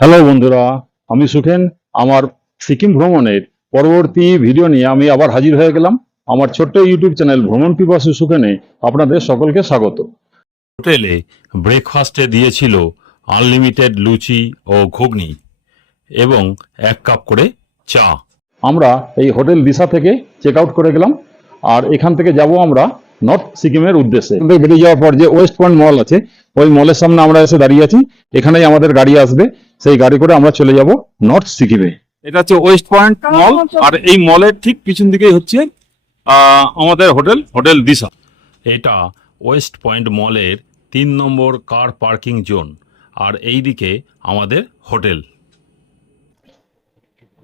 Hello বন্ধুরা, আমি সুখেন। আমার সিকিম ভ্রমণের পরবর্তী ভিডিও নিয়ে আমি আবার হাজির হয়ে গেলাম। আমার ছোট্ট ইউটিউব চ্যানেল ভ্রমণ পিপাসু সুখেনে আপনাদের সকলকে স্বাগত। হোটেলে ব্রেকফাস্টে দিয়েছিল আনলিমিটেড লুচি ও ঘুগনি এবং 1 কাপ করে চা। আমরা এই হোটেল দিশা থেকে চেক আউট করে গেলাম, আর এখান থেকে যাব আমরা নর্থ সিকিমের উদ্দেশ্যে। এখান থেকে বেরিয়ে যাওয়ার পর যে ওয়েস্ট পয়েন্ট মল আছে, ওই মলের সামনে আমরা এসে দাঁড়িয়ে আছি। এখানেই আমাদের গাড়ি আসবে, সেই গাড়ি করে আমরা চলে যাব নর্থ সিকিমে। এটা হচ্ছে ওয়েস্ট পয়েন্ট মল, আর এই মলের ঠিক পিছন দিকেই হচ্ছে আমাদের হোটেল দিশা। এটা ওয়েস্ট পয়েন্ট মলের 3 নম্বর কার পার্কিং জোন, আর এই দিকে আমাদের হোটেল।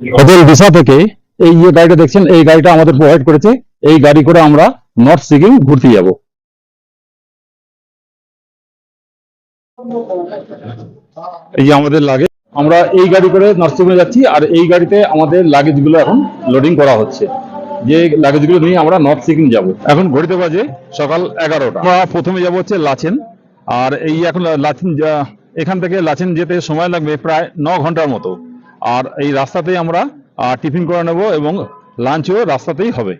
হোটেল দিশা থেকে এই যে গাড়িটা দেখছেন, এই গাড়িটা আমাদের প্রোভাইড করেছে। এই গাড়ি করে আমরা নর্থ সিকিম ঘুরতে যাব। এই যে আমাদের লাগেজ, আমরা এই গাড়ি করে নর্থ সিকিমে যাচ্ছি, আর এই গাড়িতে আমাদের লাগেজগুলো এখন লোডিং করা হচ্ছে। যে লাগেজগুলো নিয়ে আমরা নর্থ সিকিম যাব। এখন ঘড়িতে বাজে সকাল 11টা। আমরা প্রথমে যাব হচ্ছে লাচেন, আর এই এখন লাচেন এখান থেকে লাচেন যেতে সময় লাগবে প্রায় 9 ঘন্টার মতো। আর এই রাস্তাতেই আমরা টিফিন করে নেব এবং লাঞ্চও রাস্তাতেই হবে।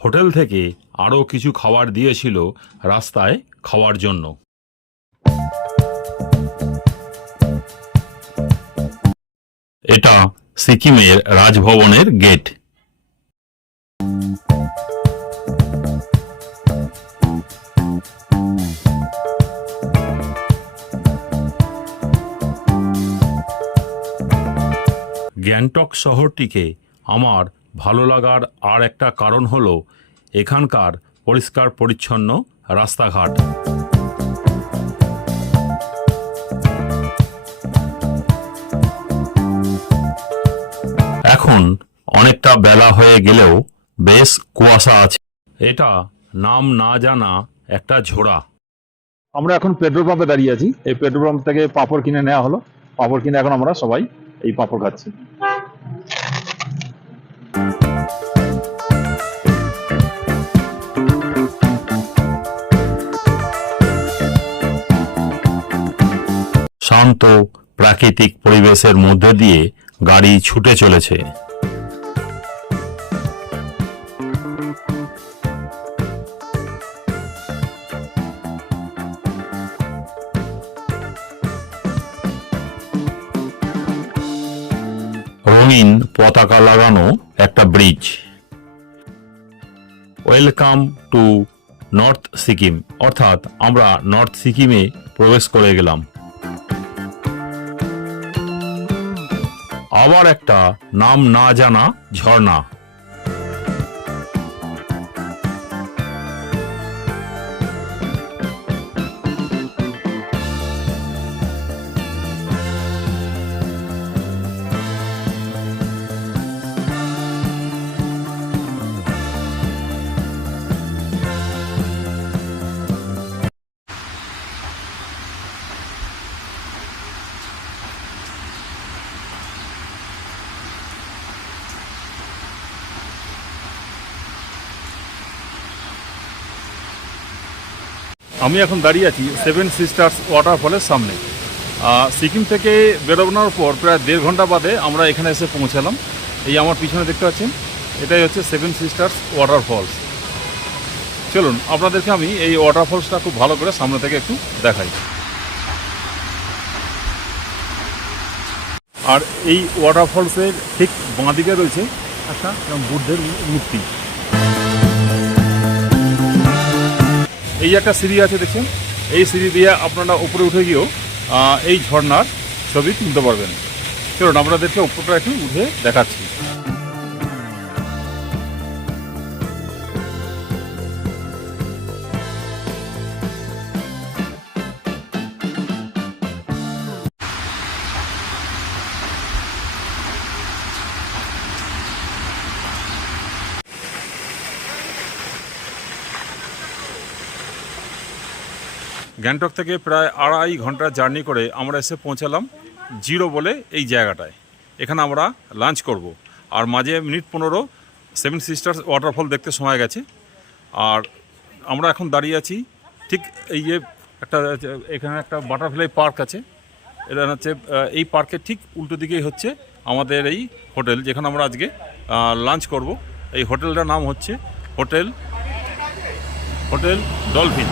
হোটেল থেকে আরও কিছু খাবার দিয়েছিল রাস্তায় খাওয়ার জন্য। এটা সিকিমের রাজভবনের গেট। গ্যাংটক শহরটিকে আমার ভালো লাগার আর একটা কারণ হলো এখানকার পরিষ্কার পরিচ্ছন্ন রাস্তাঘাট। এখন অনেকটা বেলা হয়ে গেলেও বেশ কুয়াশা আছে। এটা নাম না জানা একটা ঝোড়া। আমরা এখন পেট্রোল পাম্পে দাঁড়িয়ে আছি। এই পেট্রোল পাম্প থেকে পাঁপড় কিনে নেওয়া হলো। পাঁপড় কিনে এখন আমরা সবাই এই পাঁপড় খাচ্ছি। শান্ত প্রাকৃতিক পরিবেশের মধ্যে দিয়ে গাড়ি ছুটে চলেছে। রঙিন পতাকা লাগানো একটা bridge. Welcome to north Sikkim, অর্থাৎ আমরা নর্থ সিকিমে প্রবেশ করে গেলাম। আবার একটা নাম না জানা ঝর্ণা। আমি এখন দাঁড়িয়ে আছি 7 সিস্টার্স ওয়াটারফলের সামনে। সিকিম থেকে বেরোনোর পর প্রায় 1.5 ঘন্টা বাদে আমরা এখানে এসে পৌঁছালাম। এই আমার পিছনে দেখতে পাচ্ছেন, এটাই হচ্ছে 7 সিস্টার্স ওয়াটারফলস। চলুন আপনাদেরকে আমি এই ওয়াটারফলসটা খুব ভালো করে সামনে থেকে একটু দেখাই। আর এই ওয়াটারফলসের ঠিক বাঁ দিকে রয়েছে একটা বুদ্ধের মূর্তি। এই একটা সিঁড়ি আছে দেখছেন, এই সিঁড়ি দিয়ে আপনারা উপরে উঠে গিয়েও এই ঝর্ণার ছবি তুলতে পারবেন। চলুন আপনাদেরকে উপরটা একটু উঠে দেখাচ্ছি। গ্যাংটক থেকে প্রায় 2.5 ঘন্টা জার্নি করে আমরা এসে পৌঁছালাম জিরো বলে এই জায়গাটায়। এখানে আমরা লাঞ্চ করব, আর মাঝে মিনিট 15 7 সিস্টার্স ওয়াটারফল দেখতে সময় গেছে। আর আমরা এখন দাঁড়িয়ে আছি ঠিক এই যে এখানে একটা বাটারফ্লাই পার্ক আছে, এটা হচ্ছে এই পার্কের ঠিক উল্টো দিকেই হচ্ছে আমাদের এই হোটেল, যেখানে আমরা আজকে লাঞ্চ করব। এই হোটেলটার নাম হচ্ছে হোটেল ডলফিন।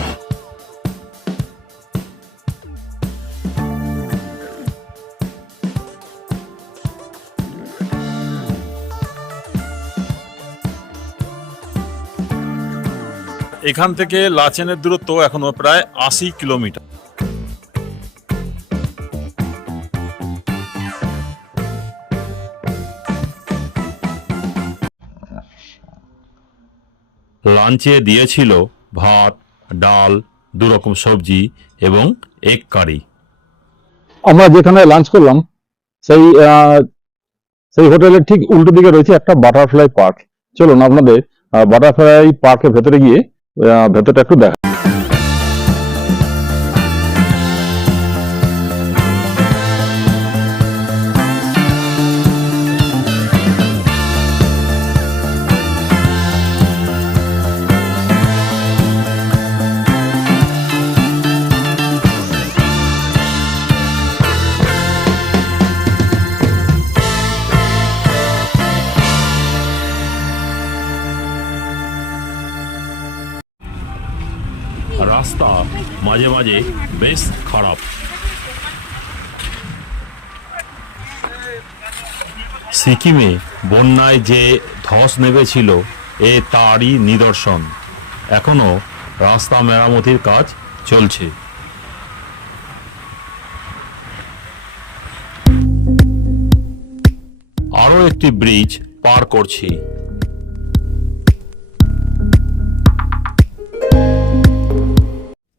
এখান থেকে লাচেনের দূরত্ব এখনো প্রায় 80 কিলোমিটার। লাঞ্চে দিয়েছিল ভাত, ডাল, 2 রকম সবজি এবং এগ কারি। আমরা যেখানে লাঞ্চ করলাম সেই সেই হোটেলের ঠিক উল্টো দিকে রয়েছে একটা বাটারফ্লাই পার্ক। চলুন আপনাদের বাটারফ্লাই পার্কের ভেতরে গিয়ে ভেতরটা একটু দেখা। রাস্তা মাঝে মাঝে বেশ খারাপ। সিকিমে বন্যায় যে ধস নেমেছিল তারই নিদর্শন। এখনো রাস্তা মেরামতির কাজ চলছে। আরও একটি ব্রিজ পার করছি।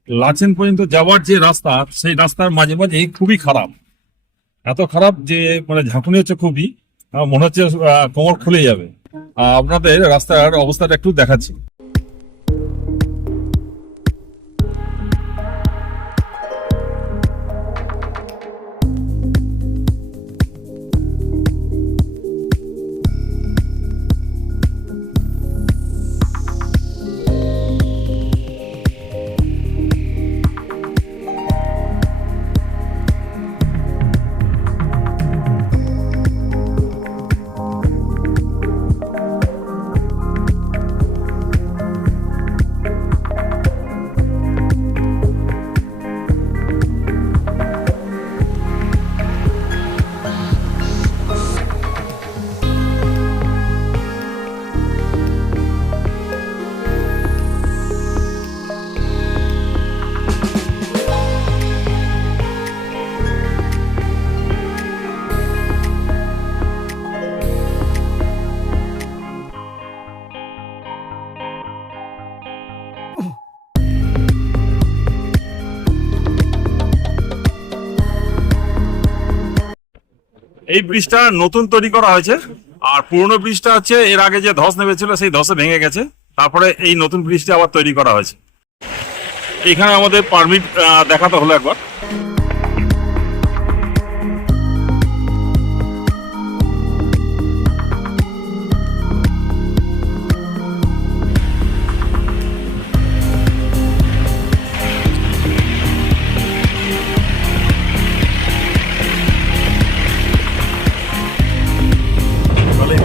লাচেন পর্যন্ত যাওয়ার যে রাস্তা, সেই রাস্তার মাঝে মাঝে খুবই খারাপ। এত খারাপ যে মানে ঝাঁকুনি হচ্ছে খুবই, মনে হচ্ছে কোমর খুলে যাবে। আপনাদের রাস্তার অবস্থাটা একটু দেখাচ্ছি। এই ব্রিজটা নতুন তৈরি করা হয়েছে, আর পুরনো ব্রিজটা হচ্ছে এর আগে যে ধস নেমেছিল সেই ধসে ভেঙে গেছে। তারপরে এই নতুন ব্রিজটা আবার তৈরি করা হয়েছে। এখানে আমাদের পারমিট দেখাতে হলো একবার।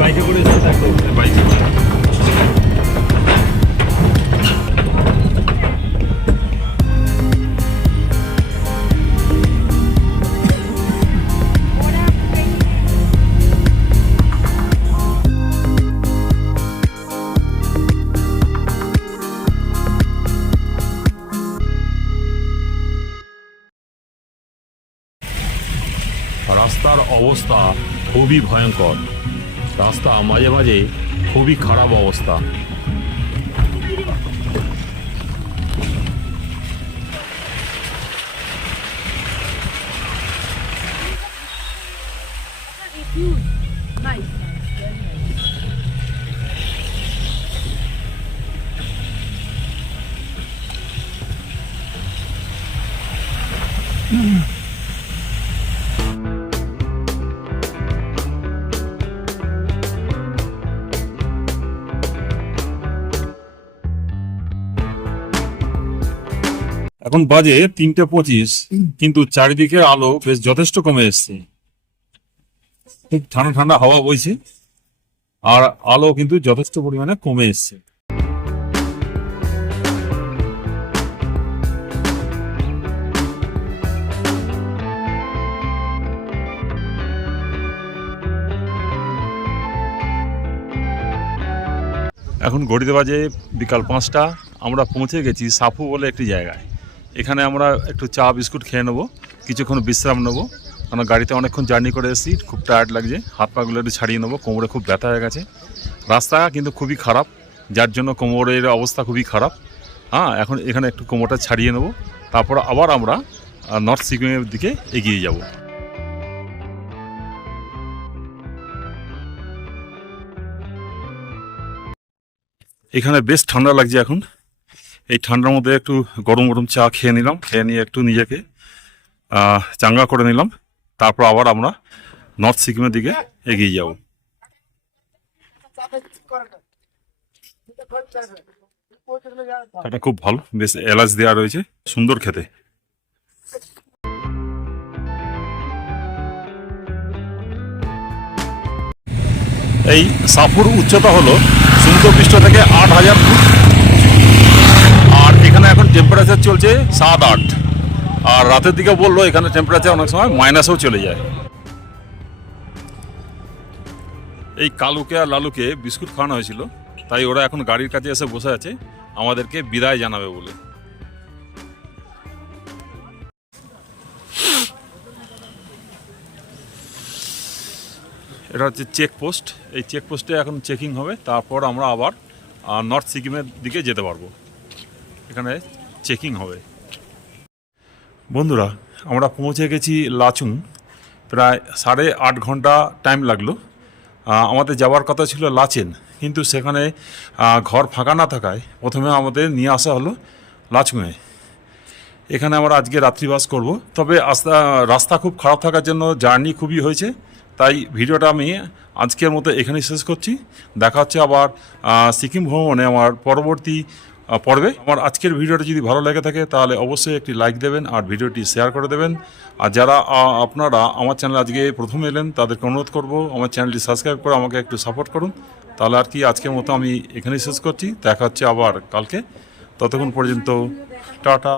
বাইকে করে বাইকে করে রাস্তার অবস্থা খুবই ভয়ঙ্কর। রাস্তা মাঝে মাঝে খুবই খারাপ অবস্থা। Nice. Very nice. এখন বাজে 3:25, কিন্তু চারিদিকে আলো বেশ যথেষ্ট কমে এসছে। খুব ঠান্ডা ঠান্ডা হাওয়া বইছে, আর আলো কিন্তু যথেষ্ট পরিমাণে কমে এসছে। এখন ঘড়িতে বাজে বিকাল 5টা। আমরা পৌঁছে গেছি সাফু বলে একটি জায়গায়। এখানে আমরা একটু চা বিস্কুট খেয়ে নেবো, কিছুক্ষণ বিশ্রাম নেবো, কারণ গাড়িতে অনেকক্ষণ জার্নি করে এসেছি, খুব টায়ার্ড লাগছে। হাত পাগুলো একটু ছাড়িয়ে নেবো, কোমরে খুব ব্যথা হয়ে গেছে। রাস্তা কিন্তু খুবই খারাপ, যার জন্য কোমরের অবস্থা খুবই খারাপ। হ্যাঁ, এখন এখানে একটু কোমরটা ছাড়িয়ে নেবো, তারপর আবার আমরা নর্থ সিকিমের দিকে এগিয়ে যাব। এখানে বেশ ঠান্ডা লাগছে এখন। এই ঠান্ডার মধ্যে একটু গরম গরম চা খেয়ে নিলাম, খেয়ে নিয়ে একটু নিজেকে চাঙ্গা করে নিলাম। তারপর আবার আমরা নর্থ সিকিমের দিকে এগিয়ে যাব। এটা খুব ভালো, বেশ এলাচ দেওয়া রয়েছে, সুন্দর খেতে। এই সাফুর উচ্চতা হলো সমুদ্রপৃষ্ঠ থেকে 8,000 ফুট, আর এখানে এখন টেম্পারেচার চলছে 7-8। আর রাতের দিকে বললো এখানে টেম্পারেচার অনেক সময় মাইনাসেও চলে যায়। এই কালুকে আর লালুকে বিস্কুট খাওয়ানো হয়েছিল, তাই ওরা এখন গাড়ির কাছে এসে বসে আছে আমাদেরকে বিদায় জানাবে বলে। এটা হচ্ছে চেকপোস্ট। এই চেকপোস্টে এখন চেকিং হবে, তারপর আমরা আবার নর্থ সিকিমের দিকে যেতে পারবো। এখানে চেকিং হবে। বন্ধুরা, আমরা পৌঁছে গেছি লাচুং। প্রায় 8.5 ঘন্টা টাইম লাগলো। আমাদের যাওয়ার কথা ছিল লাচেন, কিন্তু সেখানে ঘর ফাঁকা না থাকায় প্রথমে আমাদের নিয়ে আসা হলো লাচুংয়ে। এখানে আমরা আজকে রাত্রিবাস করব। তবে রাস্তা খুব খারাপ থাকার জন্য জার্নি খুবই হয়েছে, তাই ভিডিওটা আমি আজকের মতো এখানেই শেষ করছি। দেখা হচ্ছে আবার সিকিম ভ্রমণে আমার পরবর্তী পর্বে। আমার আজকের ভিডিওটা যদি ভালো লেগে থাকে তাহলে অবশ্যই একটি লাইক দেবেন আর ভিডিওটি শেয়ার করে দেবেন। আর যারা আপনারা আমার চ্যানেল আজকে প্রথম এলেন তাদেরকে অনুরোধ করব আমার চ্যানেলটি সাবস্ক্রাইব করে আমাকে একটু সাপোর্ট করুন। তাহলে আর কি আজকের মতো আমি এখানেই শেষ করছি। দেখা হচ্ছে আবার কালকে। ততক্ষণ পর্যন্ত টাটা।